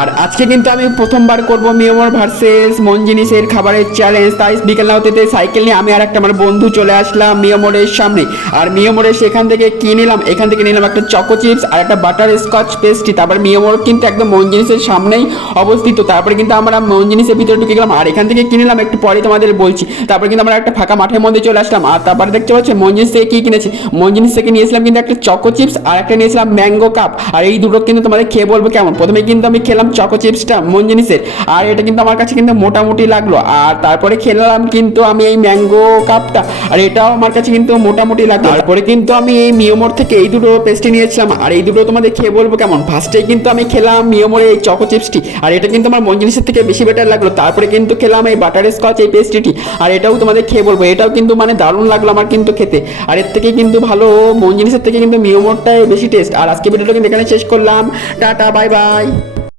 আর আজকে কিন্তু আমি প্রথমবার করব মিওমোর ভার্সেস মন জিনিসের খাবারের চ্যালেঞ্জ। তাই বিকেল না হতে সাইকেল নিয়ে আমি আর একটা আমার বন্ধু চলে আসলাম মিওমোরের সামনে। আর মিওমোরের সেখান থেকে কি নিলাম, এখান থেকে নিলাম একটা চকো চিপস আর একটা বাটার স্কচ পেস্ট্রি। তারপর মিওমোর কিন্তু একদম মন জিনিসের সামনেই অবস্থিত। তারপরে কিন্তু আমরা মন জিনিসের ভিতরে ঢুকে গেলাম, আর এখান থেকে কি নিলাম একটু পরে তোমাদের বলছি। তারপর কিন্তু আমরা একটা ফাঁকা মাঠের মধ্যে চলে আসলাম। আর তারপরে দেখতে পাচ্ছি মন জিনিস থেকে কি কিনেছি। মন জিনিস থেকে নিয়েছিলাম কিন্তু একটা চকো চিপস আর একটা নিয়েছিলাম ম্যাঙ্গো কাপ। আর এই দুটো কিন্তু তোমাদের খেয়ে বলবো কেমন। প্রথমে কিন্তু আমি খেলাম চকো চিপসটা মন জিনিসের, আর এটা কিন্তু আমার কাছে কিন্তু মোটামুটি লাগলো। আর তারপরে খেলাম কিন্তু আমি এই ম্যাঙ্গো কাপটা, আর এটাও আমার কাছে কিন্তু মোটামুটি লাগলো। তারপরে কিন্তু আমি এই মিওমোর থেকে এই দুটো পেস্ট্রি নিয়েছিলাম, আর এই দুটো তোমাদের খেয়ে বলবো কেমন। ফার্স্টে কিন্তু আমি খেলাম মিওমোর এই চকো চিপসটি, আর এটা কিন্তু আমার মন জিনিসের থেকে বেশি বেটার লাগলো। তারপরে কিন্তু খেলাম এই বাটার স্কচ এই পেস্ট্রিটি, আর এটাও তোমাদের খেয়ে বলবো এটাও কিন্তু মানে দারুণ লাগলো আমার কিন্তু খেতে। আর এর থেকে কিন্তু ভালো মন জিনিসের থেকে কিন্তু মিওমোরটাই বেশি টেস্ট। আর আজকে ভিডিওটা কিন্তু এখানে শেষ করলাম। Tata, bye bye.